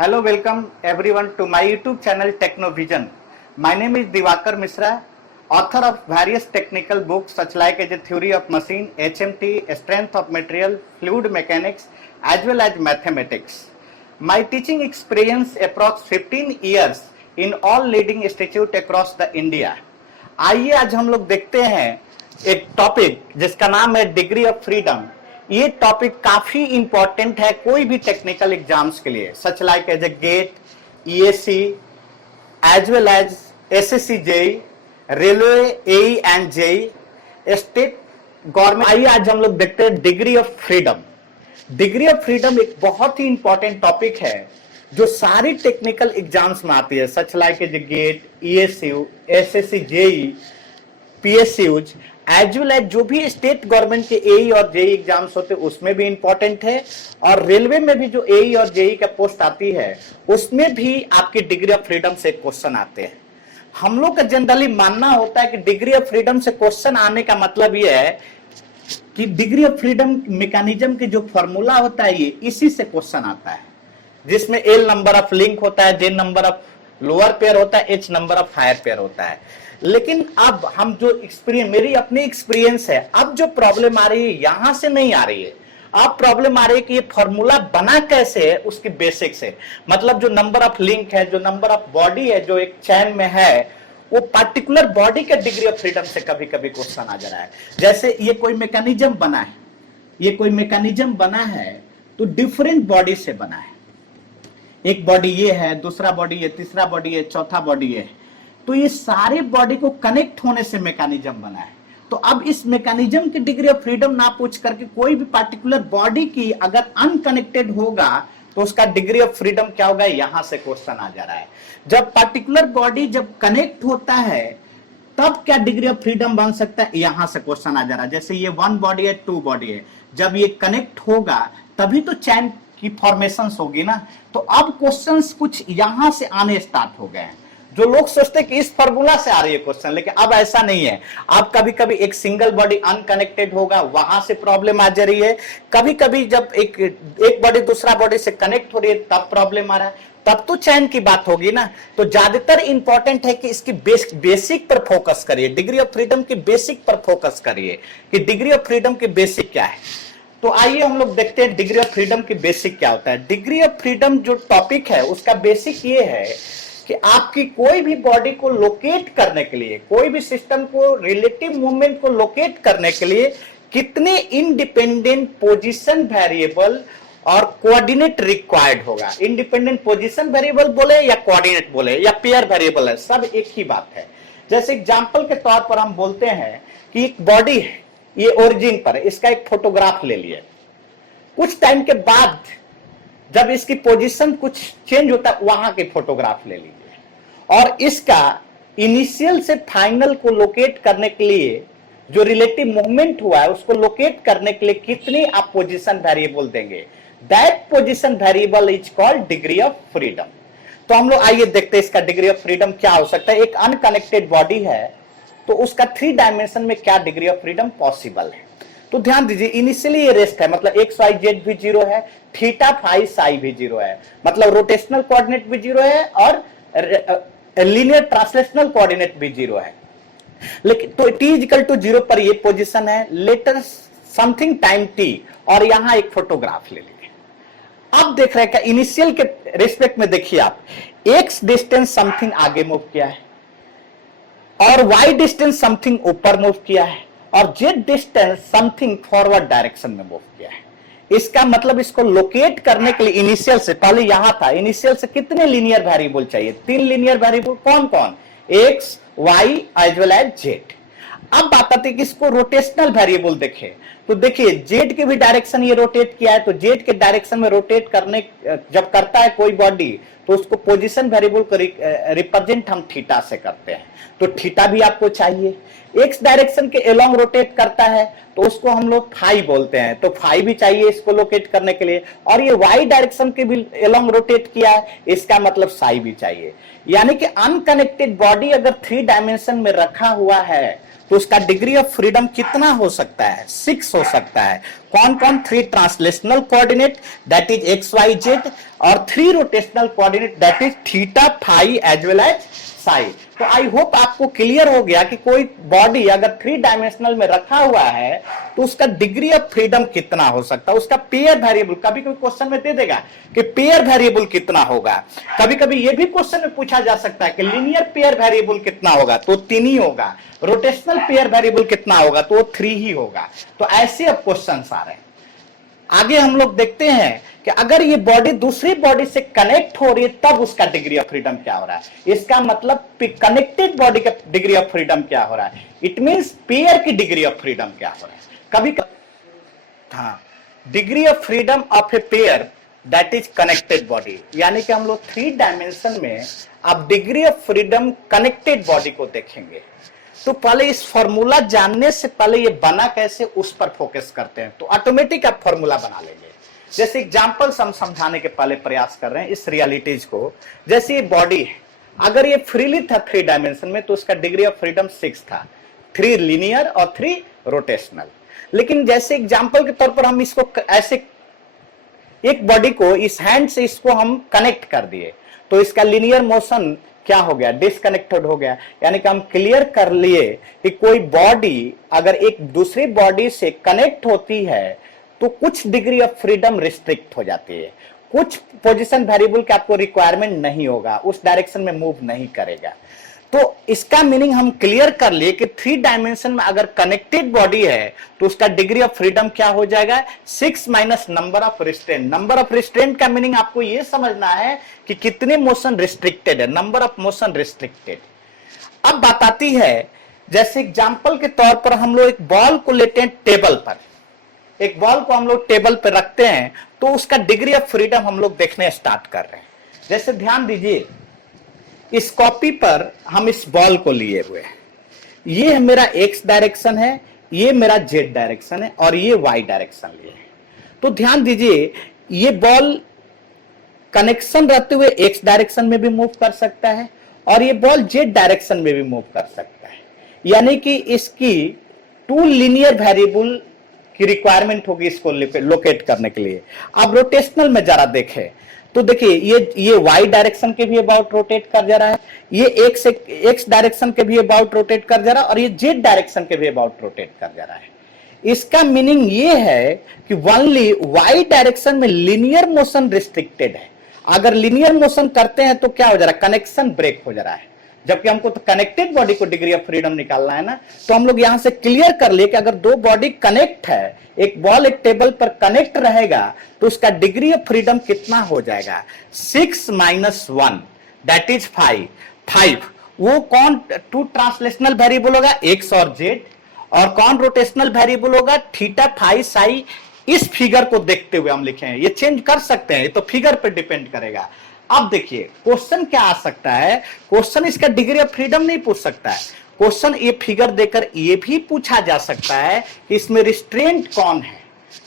Hello, welcome everyone to my YouTube channel Technovision. My name is Divakar Misra, author of various technical books such like as a Theory of Machine, HMT, Strength of Material, Fluid Mechanics, as well as Mathematics. My teaching experience approx 15 years in all leading institute across the India. आइए आज हम लोग देखते हैं एक topic जिसका नाम है डिग्री ऑफ फ्रीडम। ये टॉपिक काफी इंपॉर्टेंट है कोई भी टेक्निकल एग्जाम्स के लिए, such like as a GATE, ESC, as well as SSC, JE, railway, AE and JE, state government. आइए आज हम लोग देखते हैं degree of freedom. Degree of freedom एक बहुत ही इंपॉर्टेंट टॉपिक है जो सारी टेक्निकल एग्जाम्स में आती है, such like as a GATE, ESU, SSC, JE, PSUs, as well as जो भी स्टेट गवर्नमेंट के एई और जेई एग्जाम्स होते हैं उसमें भी इंपॉर्टेंट है, और रेलवे में भी जो एई और जेई का पोस्ट आती है उसमें भी आपकी डिग्री ऑफ फ्रीडम से क्वेश्चन आते हैं। हम लोग का जनरली मानना होता है कि डिग्री ऑफ फ्रीडम से क्वेश्चन आने का मतलब यह है कि डिग्री ऑफ फ्रीडम मैकेनिज्म के जो फॉर्मूला होता है ये इसी से क्वेश्चन आता है, जिसमें एल नंबर ऑफ लिंक होता है, J number of lower pair होता है, H number of higher pair होता है। लेकिन अब हम जो एक्सपीरियंस, मेरी अपनी एक्सपीरियंस है, अब जो प्रॉब्लम आ रही है यहां से नहीं आ रही है, अब प्रॉब्लम आ रही है कि ये फॉर्मूला बना कैसे है उसकी बेसिक से। मतलब जो नंबर ऑफ लिंक है, जो नंबर ऑफ बॉडी है जो एक चैन में है, वो पर्टिकुलर बॉडी का डिग्री ऑफ फ्रीडम से कभी कभी क्वेश्चन आ जा रहा है। जैसे ये कोई मैकेनिज्म बना है, ये कोई मैकेनिज्म बना है तो डिफरेंट बॉडी से बना है। एक बॉडी ये है, दूसरा बॉडी है, तीसरा बॉडी है, चौथा बॉडी है, तो ये सारे बॉडी को कनेक्ट होने से मैकेनिज्म बना है। तो अब इस मैकेनिज्म की डिग्री ऑफ फ्रीडम ना पूछ करके कोई भी पर्टिकुलर बॉडी की अगर अनकनेक्टेड होगा तो उसका डिग्री ऑफ फ्रीडम क्या होगा, यहां से क्वेश्चन आ जा रहा है। जब पर्टिकुलर बॉडी जब कनेक्ट होता है तब क्या डिग्री ऑफ फ्रीडम बन सकता है, यहां से क्वेश्चन आ जा रहा है। जैसे ये वन बॉडी है, टू बॉडी है, जब ये कनेक्ट होगा तभी तो चैन की फॉर्मेशन होगी ना। तो अब क्वेश्चंस कुछ यहां से आने स्टार्ट हो गए हैं। जो लोग सोचते हैं कि इस फॉर्मूला से आ रही है क्वेश्चन, लेकिन अब ऐसा नहीं है। अब कभी कभी एक सिंगल बॉडी अनकनेक्टेड होगा, वहां से प्रॉब्लम आ जा रही है। कभी कभी जब एक बॉडी दूसरा बॉडी से कनेक्ट हो रही है तब प्रॉब्लम आ रहा है, तब तो चैन की बात होगी ना। तो ज्यादातर इंपॉर्टेंट है कि इसकी बेसिक पर फोकस करिए, डिग्री ऑफ फ्रीडम की बेसिक पर फोकस करिए कि डिग्री ऑफ फ्रीडम की बेसिक क्या है। तो आइए हम लोग देखते हैं डिग्री ऑफ फ्रीडम की बेसिक क्या होता है। डिग्री ऑफ फ्रीडम जो टॉपिक है उसका बेसिक ये है कि आपकी कोई भी बॉडी को लोकेट करने के लिए, कोई भी सिस्टम को, रिलेटिव मूवमेंट को लोकेट करने के लिए कितने इंडिपेंडेंट पोजीशन वेरिएबल और कोऑर्डिनेट रिक्वायर्ड होगा। इंडिपेंडेंट पोजीशन वेरिएबल बोले या कोऑर्डिनेट बोले या पेयर वेरिएबल है, सब एक ही बात है। जैसे एग्जांपल के तौर पर हम बोलते हैं कि एक बॉडी है, ये ओरिजिन पर है, इसका एक फोटोग्राफ ले लिए, कुछ टाइम के बाद जब इसकी पोजीशन कुछ चेंज होता है वहां के फोटोग्राफ ले लीजिए, और इसका इनिशियल से फाइनल को लोकेट करने के लिए जो रिलेटिव मूवमेंट हुआ है उसको लोकेट करने के लिए कितनी आप पोजीशन वेरिएबल देंगे, that position variable is called degree of freedom. तो हम लोग आइए देखते हैं इसका डिग्री ऑफ फ्रीडम क्या हो सकता है। एक अनकनेक्टेड बॉडी है तो उसका 3 डायमेंशन में क्या डिग्री ऑफ फ्रीडम पॉसिबल है। तो ध्यान दीजिए, इनिशियली ये रेस्ट है, मतलब एक्स वाई जेड भी 0 है, थीटा फाई साई भी 0 है, मतलब रोटेशनल कोऑर्डिनेट भी 0 है और लीनियर ट्रांसलेशनल कोऑर्डिनेट भी 0 है। लेकिन तो t इक्वल टू 0 पर ये पोजीशन है, लेटर समथिंग टाइम t, और यहां एक फोटोग्राफ ले लीजिए। अब देख रहे हैं क्या, इनिशियल के रिस्पेक्ट में देखिए आप, x डिस्टेंस समथिंग आगे मूव किया है और y डिस्टेंस समथिंग ऊपर मूव किया है और z distance something forward direction में मूव किया है। इसका मतलब इसको लोकेट करने के लिए इनिशियल से, पहले यहां था, इनिशियल से कितने लीनियर वेरिएबल चाहिए, 3 लीनियर वेरिएबल। कौन कौन, x, y as well as z। अब बात आती है कि इसको रोटेशनल वेरिएबल देखें, तो देखिए z के भी डायरेक्शन ये रोटेट किया है, तो z के डायरेक्शन में रोटेट करने जब करता है कोई बॉडी तो उसको पोजीशन वेरिएबल को रिप्रेजेंट हम थीटा से करते हैं, तो थीटा भी आपको चाहिए। एक्स डायरेक्शन के एलोंग रोटेट करता है तो उसको हम लोग फाई बोलते हैं, तो फाई भी चाहिए इसको लोकेट करने के लिए, और ये वाई डायरेक्शन के भी एलोंग रोटेट किया है, इसका मतलब साई भी चाहिए। यानी कि अनकनेक्टेड बॉडी अगर 3 डायमेंशन में रखा हुआ है तो उसका डिग्री ऑफ फ्रीडम कितना हो सकता है? 6 हो सकता है। कौन कौन? 3 translational coordinate that is X Y Z और 3 rotational coordinate that is theta phi as well as psi. तो आई होप आपको क्लियर हो गया कि कोई बॉडी अगर 3 डायमेंशनल में रखा हुआ है तो उसका डिग्री ऑफ फ्रीडम कितना हो सकता है। उसका पेयर वेरिएबल कभी कभी क्वेश्चन में दे देगा कि पेयर वेरिएबल कितना होगा। कभी कभी यह भी क्वेश्चन में पूछा जा सकता है कि लीनियर पेयर वेरिएबल कितना होगा, तो 3 ही होगा। रोटेशनल पेयर वेरिएबल कितना होगा, तो 3 ही होगा। तो ऐसे अब क्वेश्चन आ रहे हैं। आगे हम लोग देखते हैं कि अगर ये बॉडी दूसरी बॉडी से कनेक्ट हो रही है तब उसका डिग्री ऑफ फ्रीडम क्या हो रहा है। इसका मतलब कनेक्टेड बॉडी का डिग्री ऑफ फ्रीडम क्या हो रहा है। इट मींस पेयर की डिग्री ऑफ फ्रीडम क्या हो रहा है। कभी हाँ, degree of freedom of a pair that is connected body, यानी कि हम लोग 3 डायमेंशन में अब degree of freedom connected body को देखेंगे। तो पहले इस फॉर्मूला जानने से पहले ये बना कैसे उस पर फोकस करते हैं। तो ऑटोमेटिक आप फॉर्मूला बना लेंगे। जैसे एग्जांपल्स हम समझाने के पहले प्रयास कर रहे हैं इस रियलिटीज को। जैसे ये बॉडी है, अगर ये फ्रीली था 3 डायमेंशन में तो उसका डिग्री ऑफ फ्रीडम 6 था, 3 लीनियर और 3 रोटेशनल। लेकिन जैसे एग्जांपल के तौर पर हम इसको ऐसे एक बॉडी को इस हैंड से इसको हम कनेक्ट कर दिए तो इसका लीनियर मोशन क्या हो गया? डिस्कनेक्टेड हो गया। यानी कि हम क्लियर कर लिए कि कोई बॉडी अगर एक दूसरी बॉडी से कनेक्ट होती है तो कुछ डिग्री ऑफ फ्रीडम रिस्ट्रिक्ट हो जाती है। कुछ पोजीशन वेरिएबल का आपको रिक्वायरमेंट नहीं होगा, उस डायरेक्शन में मूव नहीं करेगा। तो इसका मीनिंग हम क्लियर कर लिए कि 3 डायमेंशन में अगर कनेक्टेड बॉडी है तो उसका डिग्री ऑफ फ्रीडम क्या हो जाएगा? 6 minus number of restraint. Number of restraint का मीनिंग आपको यह समझना है कि कितने मोशन रिस्ट्रिक्टेड है, नंबर ऑफ मोशन रिस्ट्रिक्टेड। अब बात आती है, जैसे एग्जांपल के तौर पर हम लोग एक बॉल को लेते हैं टेबल पर, एक बॉल को हम लोग टेबल पर रखते हैं तो उसका डिग्री ऑफ फ्रीडम हम लोग देखने स्टार्ट कर रहे हैं। जैसे ध्यान दीजिए, इस कॉपी पर हम इस बॉल को लिए हुए हैं। ये मेरा एक्स डायरेक्शन है, ये मेरा जेड डायरेक्शन है और ये वाई डायरेक्शन लिए है। तो ध्यान दीजिए, ये बॉल कनेक्शन रहते हुए एक्स डायरेक्शन में भी मूव कर सकता है और ये बॉल जेड डायरेक्शन में भी मूव कर सकता है। यानी कि इसकी 2 लीनियर वेरिएबल की रिक्वायरमेंट होगी इसको लोकेट करने के लिए। अब रोटेशनल में जरा देखें तो देखिए, ये वाई डायरेक्शन के भी अबाउट रोटेट कर जा रहा है, ये एक्स डायरेक्शन के भी अबाउट रोटेट कर जा रहा है और ये जेड डायरेक्शन के भी अबाउट रोटेट कर जा रहा है। इसका मीनिंग ये है कि ओनली वाई डायरेक्शन में लीनियर मोशन रिस्ट्रिक्टेड है। अगर लीनियर मोशन करते हैं तो क्या हो जा रहा है? कनेक्शन ब्रेक हो जा रहा है। जबकि हमको तो कनेक्टेड बॉडी को डिग्री ऑफ फ्रीडम निकालना है ना, तो हम लोग यहां से क्लियर कर लिए कि अगर 2 बॉडी कनेक्ट है, एक बॉल एक टेबल पर कनेक्ट रहेगा तो उसका डिग्री ऑफ फ्रीडम कितना हो जाएगा? 6 माइनस 1 दैट इज 5। वो कौन 2 ट्रांसलेशनल वेरिएबल होगा? एक्स और जेड। और कौन रोटेशनल वेरिएबल होगा? Theta phi psi. इस फिगर को देखते हुए हम लिखे हैं, ये चेंज कर सकते हैं, ये तो फिगर पर डिपेंड करेगा। अब देखिए क्वेश्चन क्या आ सकता है। क्वेश्चन इसका डिग्री ऑफ फ्रीडम नहीं पूछ सकता है। क्वेश्चन ये फिगर देकर ये भी पूछा जा सकता है कि इसमें रिस्ट्रेंट कौन है,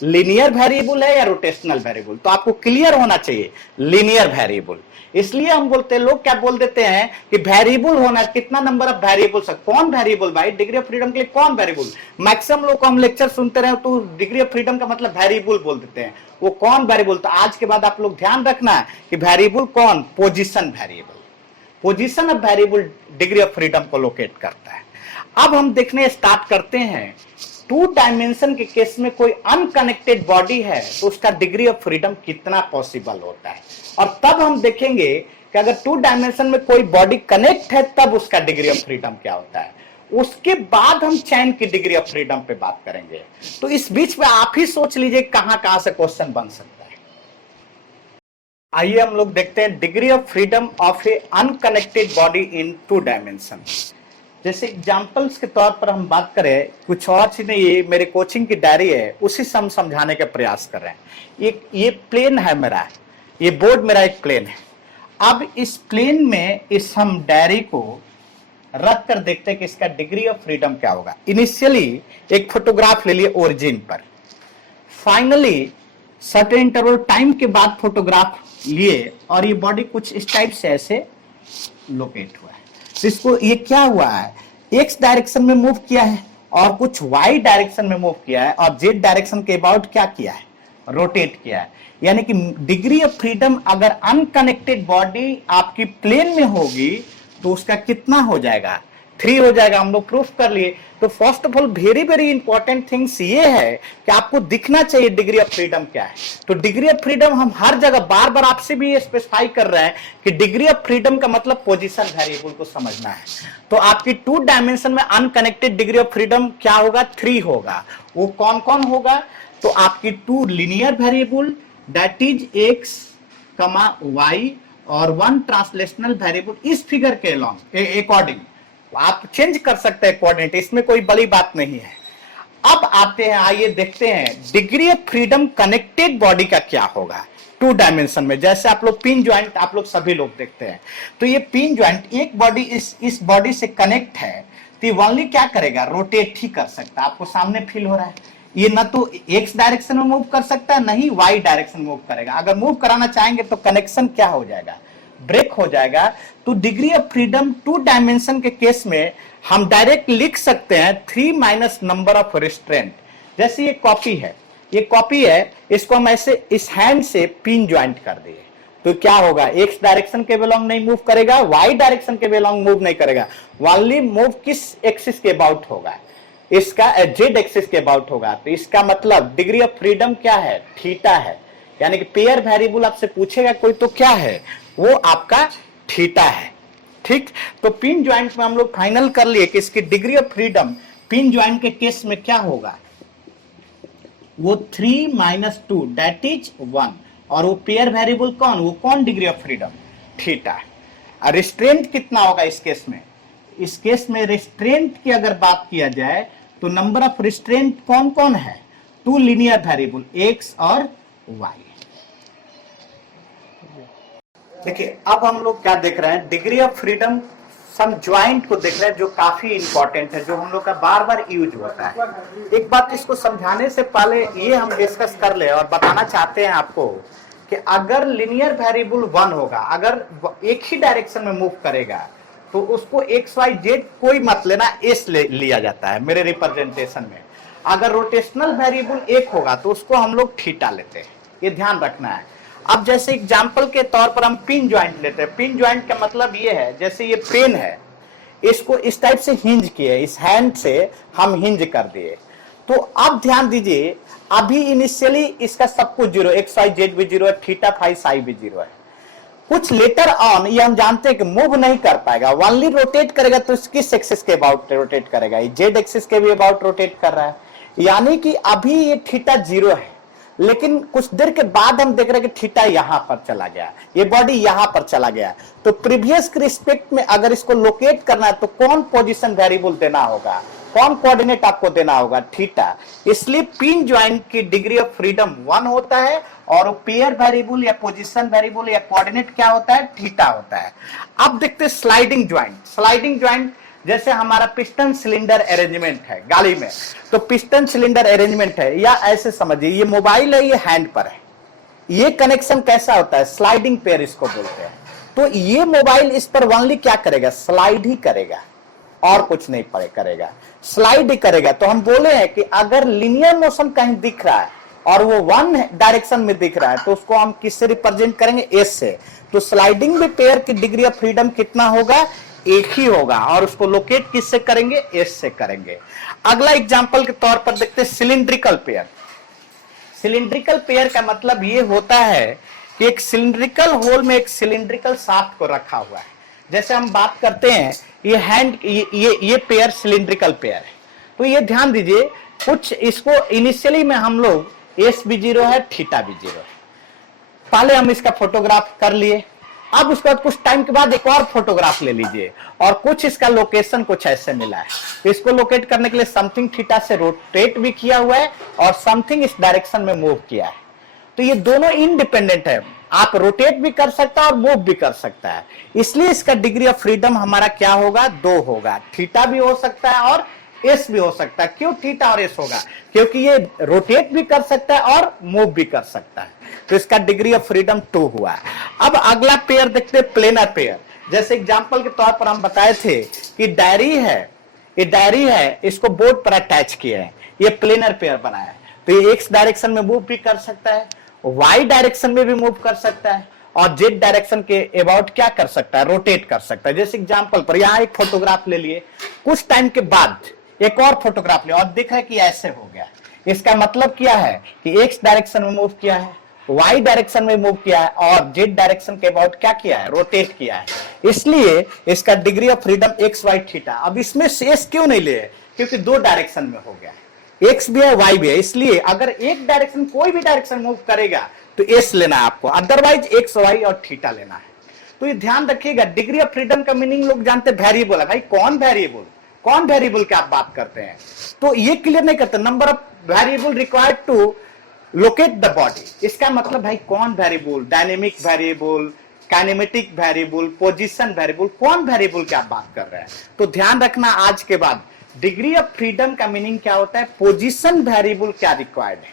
लीनियर वेरिएबल है या रोटेशनल वेरिएबल। तो आपको क्लियर होना चाहिए लीनियर वेरिएबल। इसलिए हम बोलते हैं, लोग क्या बोल देते हैं कि वेरिएबल होना, कितना नंबर ऑफ वेरिएबल्स है। कौन वेरिएबल भाई? डिग्री ऑफ फ्रीडम के लिए कौन वेरिएबल? मैक्सिमम लोग को हम लेक्चर सुनते रहे तो डिग्री ऑफ फ्रीडम का मतलब वेरिएबल बोल देते हैं। वो कौन वेरिएबल? तो आज के बाद आप लोग ध्यान रखना कि वेरिएबल कौन? Position variable. Position of variable degree of freedom को लोकेट करता है। अब हम देखने स्टार्ट करते हैं, 2 डायमेंशन के केस में कोई अनकनेक्टेड बॉडी है तो उसका डिग्री ऑफ फ्रीडम कितना पॉसिबल होता है। और तब हम देखेंगे कि अगर 2 डायमेंशन में कोई बॉडी कनेक्ट है तब उसका डिग्री ऑफ फ्रीडम क्या होता है। उसके बाद हम चैन की डिग्री ऑफ फ्रीडम पे बात करेंगे। तो इस बीच में आप ही सोच लीजिए कहां से क्वेश्चन बन सकता है। आइए हम लोग देखते हैं degree of freedom of A unconnected body in 2 dimension. जैसे एग्जांपल्स के तौर पर हम बात करें, कुछ और चीज नहीं, ये मेरे कोचिंग की डायरी है, उसी से हम समझाने का प्रयास कर रहे हैं। ये प्लेन है मेरा, ये बोर्ड मेरा एक प्लेन है। अब इस प्लेन में इस हम डायरी को रख कर देखते हैं कि इसका डिग्री ऑफ फ्रीडम क्या होगा। इनिशियली एक फोटोग्राफ ले लिए ओरिजिन पर, फाइनली सर्टेन इंटरवल टाइम के बाद फोटोग्राफ लिए और ये बॉडी कुछ इस टाइप से ऐसे लोकेट हुआ है। तो इसको ये क्या हुआ है? एक्स डायरेक्शन में मूव किया है और कुछ वाई डायरेक्शन में मूव किया है और जेड डायरेक्शन के अबाउट क्या किया है, रोटेट किया है। यानी कि डिग्री ऑफ फ्रीडम अगर अनकनेक्टेड बॉडी आपकी प्लेन में होगी तो उसका कितना हो जाएगा, 3 हो जाएगा। हम लोग प्रूफ कर लिए। तो first of all very very important things ये है कि आपको दिखना चाहिए डिग्री ऑफ फ्रीडम क्या है। तो डिग्री ऑफ फ्रीडम हम हर जगह बार बार आपसे भी ये स्पेसिफाई कर रहे हैं कि डिग्री ऑफ फ्रीडम का मतलब पोजीशन वेरिएबल को समझना है। तो आपकी 2 डायमेंशन में अनकनेक्टेड डिग्री ऑफ फ्रीडम क्या होगा, 3 होगा। वो कौन कौन होगा, तो आपकी 2 linear variable that is x कमा वाई और 1 ट्रांसलेशनल वेरिएबल इस फिगर के अकॉर्डिंग आप चेंज कर सकते हैं कोऑर्डिनेट, इसमें कोई बड़ी बात नहीं है। अब आते हैं, आइए देखते हैं degree of freedom connected body का क्या होगा 2 डायमेंशन में। जैसे आप लोग पिन ज्वाइंट आप लोग सभी लोग देखते हैं, तो ये पिन ज्वाइंट एक बॉडी इस बॉडी से कनेक्ट है तो ओनली क्या करेगा, रोटेट ही कर सकता है। आपको सामने फील हो रहा है, ये ना तो एक्स डायरेक्शन में मूव कर सकता है, नहीं वाई डायरेक्शन में मूव करेगा। अगर मूव कराना चाहेंगे तो कनेक्शन क्या हो जाएगा, ब्रेक हो जाएगा। तो डिग्री ऑफ फ्रीडम 2 डायमेंशन के केस में हम डायरेक्ट लिख सकते हैं 3 माइनस नंबर ऑफ रिस्ट्रेंट। जैसे ये कॉपी है, ये कॉपी है, इसको हम ऐसे इस हैंड से पिन ज्वाइंट कर दिए तो क्या होगा, एक्स डायरेक्शन के बिलोंग नहीं मूव करेगा, वाई डायरेक्शन के बिलोंग मूव नहीं करेगा, ओनली मूव किस एक्सिस के अबाउट होगा, इसका जेड एक्सिस के अबाउट होगा। तो इसका मतलब डिग्री ऑफ फ्रीडम क्या है, थीटा है। यानी कि पेयर वेरिएबल आपसे पूछेगा कोई तो क्या है, वो आपका थीटा है। ठीक, तो पिन ज्वाइंट में हम लोग फाइनल कर लिए कि इसकी degree of freedom pin joint के केस में क्या होगा, वो 3 माइनस 2 दैट इज 1। और वो पेयर वेरिएबल कौन, वो कौन डिग्री ऑफ फ्रीडम, थीटा। और रिस्ट्रेंट कितना होगा इस केस में, इस केस में रिस्ट्रेंट की अगर बात किया जाए तो नंबर ऑफ रिस्ट्रेंट कौन कौन है, 2 लीनियर वेरिएबल एक्स और वाई। देखिए अब हम लोग क्या देख रहे हैं, degree of freedom some joint को देख रहे हैं जो काफी इंपॉर्टेंट है, जो हम लोग का बार बार यूज होता है। एक बात इसको समझाने से पहले ये हम डिस्कस कर ले और बताना चाहते हैं आपको कि अगर लीनियर वेरिएबल 1 होगा, अगर एक ही डायरेक्शन में मूव करेगा तो उसको एक्स वाई जेड कोई मत लेना, एस लिया जाता है मेरे रिप्रेजेंटेशन में। अगर रोटेशनल वेरिएबल 1 होगा तो उसको हम लोग थीटा लेते हैं, ये ध्यान रखना है। अब जैसे एग्जांपल के तौर पर हम पिन ज्वाइंट लेते हैं। पिन ज्वाइंट का मतलब ये है, जैसे ये पेन है, इसको इस टाइप से हिंज किए, इस हैंड से हम हिंज कर दिए। तो अब ध्यान दीजिए, अभी इनिशियली इसका सब कुछ 0, एक्स वाई जेड भी 0 है, थीटा फाई साई भी 0 है। कुछ लेटर ऑन ये हम जानते हैं कि मूव नहीं कर पाएगा, ओनली रोटेट करेगा तो किस एक्सिस के अबाउट रोटेट करेगा, ये जेड एक्सिस के भी अबाउट रोटेट कर रहा है। यानी कि अभी ये थीटा 0 है, लेकिन कुछ देर के बाद हम देख रहे हैं कि थीटा यहां पर चला गया, ये बॉडी यहां पर चला गया। तो प्रीवियस के रिस्पेक्ट में अगर इसको लोकेट करना है तो कौन पोजीशन वेरिएबल देना होगा, कौन कोऑर्डिनेट आपको देना होगा, थीटा। इसलिए पिन ज्वाइंट की डिग्री ऑफ फ्रीडम 1 होता है और पेयर वेरिएबल या पोजीशन वेरिएबल या कोऑर्डिनेट क्या होता है, थीटा होता है। अब देखते हैं स्लाइडिंग ज्वाइंट। स्लाइडिंग ज्वाइंट जैसे हमारा पिस्टन सिलेंडर अरेंजमेंट है गाड़ी में, तो पिस्टन सिलेंडर अरेंजमेंट है, या ऐसे समझिए ये मोबाइल है, ये हैंड पर है, ये कनेक्शन कैसा होता है, स्लाइडिंग पेयर इसको बोलते हैं। तो ये मोबाइल इस पर ओनली क्या करेगा, स्लाइड ही करेगा और कुछ नहीं करेगा, स्लाइड ही करेगा। तो हम बोले हैं कि अगर लीनियर मोशन कहीं दिख रहा है और वो 1 डायरेक्शन में दिख रहा है तो उसको हम किससे रिप्रेजेंट करेंगे, एस से। तो स्लाइडिंग में पेयर की डिग्री ऑफ फ्रीडम कितना होगा, 1 ही होगा, और उसको लोकेट किससे करेंगे, एस से करेंगे। अगला एग्जांपल के तौर पर देखते हैं सिलिंड्रिकल पेयर। सिलिंड्रिकल पेयर का मतलब ये होता है कि एक सिलिंड्रिकल होल में एक सिलिंड्रिकल शाफ्ट को रखा हुआ है। जैसे हम बात करते हैं ये हैंड, ये पेयर सिलिंड्रिकल पेयर है। तो ये ध्यान दीजिए, कुछ इसको इनिशियली में हम लोग एस भी 0 है, थीटा भी 0 है। पहले हम इसका फोटोग्राफ कर लिए, अब उसके बाद कुछ टाइम के बाद एक और फोटोग्राफ ले लीजिए और कुछ इसका लोकेशन कुछ ऐसे मिला है। तो इसको लोकेट करने के लिए समथिंग थीटा से रोटेट भी किया हुआ है और समथिंग इस डायरेक्शन में मूव किया है। तो ये दोनों इंडिपेंडेंट है, आप रोटेट भी कर सकता है और मूव भी कर सकता है। इसलिए इसका डिग्री ऑफ फ्रीडम हमारा क्या होगा, 2 होगा। थीटा भी हो सकता है और एस भी हो सकता है। क्यों थीटा और एस होगा, क्योंकि ये रोटेट भी कर सकता है और मूव भी कर सकता है। तो इसका डिग्री ऑफ फ्रीडम 2 हुआ। अब अगला पेयर देखते हैं, प्लेनर पेयर। जैसे एग्जांपल के तौर पर हम बताए थे कि डायरी है, ये डायरी है, इसको बोर्ड पर अटैच किया है, ये प्लेनर पेयर बनाया है, तो ये एक्स डायरेक्शन में मूव भी कर सकता है, वाई डायरेक्शन में भी मूव कर सकता है, और जेड डायरेक्शन के अबाउट क्या कर सकता है, रोटेट कर सकता है। जैसे एग्जांपल पर यहां एक फोटोग्राफ ले लिए, कुछ टाइम के बाद एक और फोटोग्राफ लिया और दिख रहा है कि ऐसे हो गया, इसका मतलब क्या है कि एक्स डायरेक्शन में मूव किया है, वाई डायरेक्शन में मूव किया है, और जेड डायरेक्शन के अबाउट क्या किया है, रोटेट किया है। इसलिए इसका degree of freedom X Y theta. अब इसमें शेष क्यों नहीं ले, क्योंकि दो डायरेक्शन में हो गया, एक्स भी है वाई भी है, इसलिए अगर एक डायरेक्शन कोई भी डायरेक्शन मूव करेगा तो एस लेना है आपको, अदरवाइज एक्स वाई और थीटा लेना है। तो ये ध्यान रखिएगा, डिग्री ऑफ फ्रीडम का मीनिंग लोग जानते हैं वेरिएबल है, भाई कौन वेरिएबल की आप बात करते हैं, तो ये क्लियर नहीं करते। Number of variable required to locate the body, इसका मतलब भाई कौन variable, dynamic variable, kinematic variable, position variable, कौन वेरिएबल की आप बात कर रहे हैं। तो ध्यान रखना आज के बाद डिग्री ऑफ फ्रीडम का मीनिंग क्या होता है, पोजीशन वेरिएबल क्या रिक्वायर्ड है।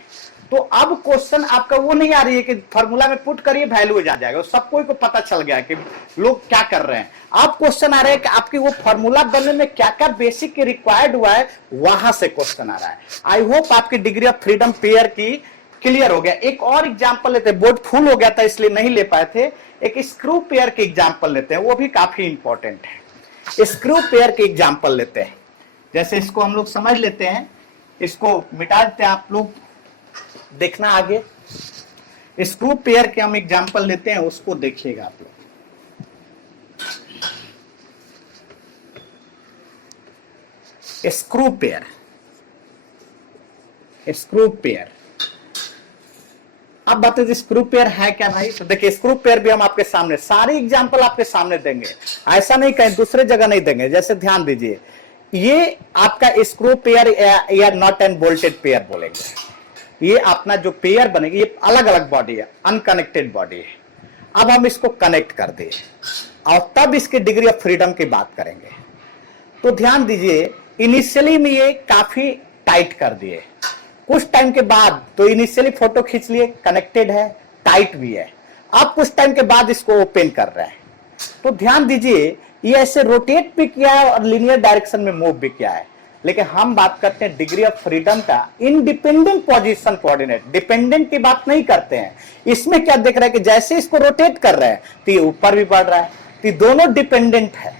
तो अब क्वेश्चन आपका वो नहीं आ रही है कि फॉर्मूला में पुट करिए वैल्यू आ जाएगा, सबको को पता चल गया कि लोग क्या कर रहे हैं। अब क्वेश्चन आ रहा है कि आपकी वो फॉर्मूला बनने में क्या क्या बेसिक रिक्वायर्ड हुआ है, वहां से क्वेश्चन आ रहा है। आई होप आपकी डिग्री ऑफ फ्रीडम पेयर की क्लियर हो गया। एक और एग्जांपल लेते हैं, बोर्ड फुल हो गया था इसलिए नहीं ले पाए थे, एक स्क्रू पेयर के एग्जांपल लेते हैं, वो भी काफी इंपॉर्टेंट है। स्क्रू पेयर के एग्जांपल लेते हैं, जैसे इसको हम लोग समझ लेते हैं, इसको मिटा देते हैं, आप लोग देखना आगे। स्क्रू पेयर के हम एग्जांपल लेते हैं, उसको देखिएगा आप लोग। स्क्रू पेयर, अब बताइए स्क्रू पेयर है क्या भाई। तो देखिए स्क्रू पेयर भी हम आपके सामने सारे एग्जांपल आपके सामने देंगे, ऐसा नहीं कहीं दूसरे जगह नहीं देंगे। जैसे ध्यान दीजिए, ये आपका स्क्रू पेयर या नॉट एंड बोल्टेड पेयर बोलेंगे, ये अपना जो पेयर बनेगी, ये अलग अलग बॉडी है, अनकनेक्टेड बॉडी है। अब हम इसको कनेक्ट कर दिए और तब इसके डिग्री ऑफ फ्रीडम की बात करेंगे। तो ध्यान दीजिए, इनिशियली में ये काफी टाइट कर दिए, कुछ टाइम के बाद तो इनिशियली फोटो खींच लिए, कनेक्टेड है, टाइट भी है, अब कुछ टाइम के बाद इसको ओपन कर रहे हैं। तो ध्यान दीजिए, ये ऐसे रोटेट भी किया है और लीनियर डायरेक्शन में मूव भी किया है। लेकिन हम बात करते हैं डिग्री ऑफ फ्रीडम का इंडिपेंडेंट पोजीशन कोऑर्डिनेट, डिपेंडेंट की बात नहीं करते हैं। इसमें क्या देख रहा है कि जैसे इसको रोटेट कर रहे हैं तो ये ऊपर भी बढ़ रहा है, तो दोनों डिपेंडेंट है।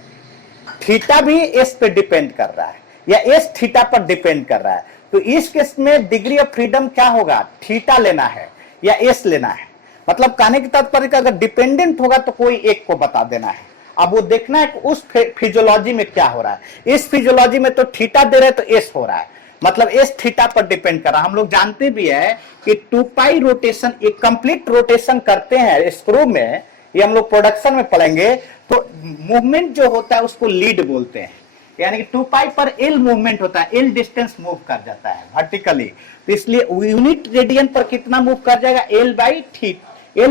थीटा भी एस पे डिपेंड कर रहा है या एस थीटा पर डिपेंड कर रहा है। तो इस केस में डिग्री ऑफ फ्रीडम क्या होगा, थीटा लेना है या एस लेना है। मतलब कहने की तात्पर्य अगर डिपेंडेंट होगा तो कोई एक को बता देना है। अब वो देखना है कि उस फिजियोलॉजी में क्या हो रहा है। इस फिजियोलॉजी में तो थीटा दे रहे हैं तो एस हो रहा है, मतलब एस थीटा पर डिपेंड कर रहा है। हम लोग जानते भी है कि 2 पाई रोटेशन, एक कंप्लीट रोटेशन करते हैं स्क्रू में, ये हम लोग प्रोडक्शन में पढ़ेंगे। तो मूवमेंट जो होता है उसको लीड बोलते हैं, यानी कि 2 पाई पर एल मूवमेंट होता है, एल डिस्टेंस मूव कर जाता है वर्टिकली। तो इसलिए यूनिट रेडियन पर कितना मूव कर जाएगा, एल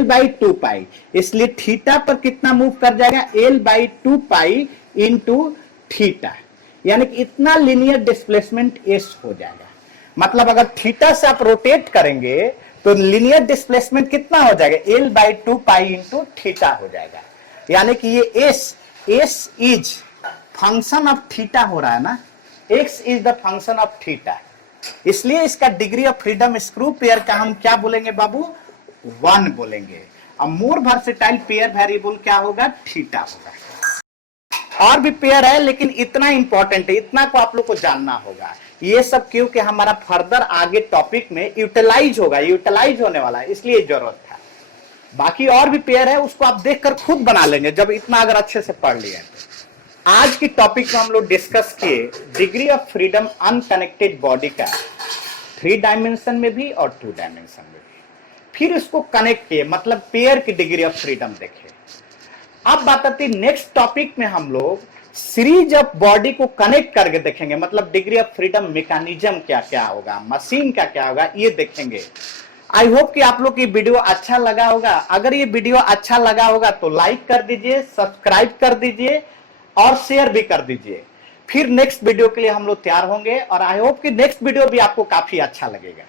बाई 2 पाई। इसलिए थीटा पर कितना मूव कर जाएगा, L by 2 pi into theta, यानी कि इतना लीनियर डिस्प्लेसमेंट एस हो जाएगा। मतलब अगर थीटा से आप रोटेट करेंगे तो लीनियर डिस्प्लेसमेंट कितना हो जाएगा, L by 2 pi into theta हो जाएगा। यानी कि ये S is function of theta हो रहा है ना, x is the function of theta. इसलिए इसका degree of freedom screw pair का हम क्या बोलेंगे बाबू, 1 बोलेंगे। अब मोर वर्सेटाइल पेयर वेरिएबल क्या होगा, थीटा होगा। और भी पेयर है लेकिन इतना इंपॉर्टेंट है, इतना को आप लोग को जानना होगा। ये सब क्योंकि हमारा फर्दर आगे टॉपिक में यूटिलाइज होने वाला है, इसलिए जरूरत था। बाकी और भी पेयर है, उसको आप देखकर खुद बना लेंगे जब इतना अगर अच्छे से पढ़ लिया। आज की टॉपिक में हम लोग डिस्कस किए degree of freedom unconnected body का, 3 डायमेंशन में भी और 2 डायमेंशन में भी। फिर इसको कनेक्ट किए, मतलब पेयर की डिग्री ऑफ फ्रीडम देखे। अब बात आती है नेक्स्ट टॉपिक में हम लोग सीरीज ऑफ बॉडी को कनेक्ट करके देखेंगे, मतलब डिग्री ऑफ फ्रीडम मैकेनिज्म क्या क्या होगा, मशीन का क्या होगा, ये देखेंगे। आई होप कि आप लोग की वीडियो अच्छा लगा होगा। अगर ये वीडियो अच्छा लगा होगा तो लाइक कर दीजिए, सब्सक्राइब कर दीजिए और शेयर भी कर दीजिए। फिर नेक्स्ट वीडियो के लिए हम लोग तैयार होंगे और आई होप कि नेक्स्ट वीडियो भी आपको काफी अच्छा लगेगा।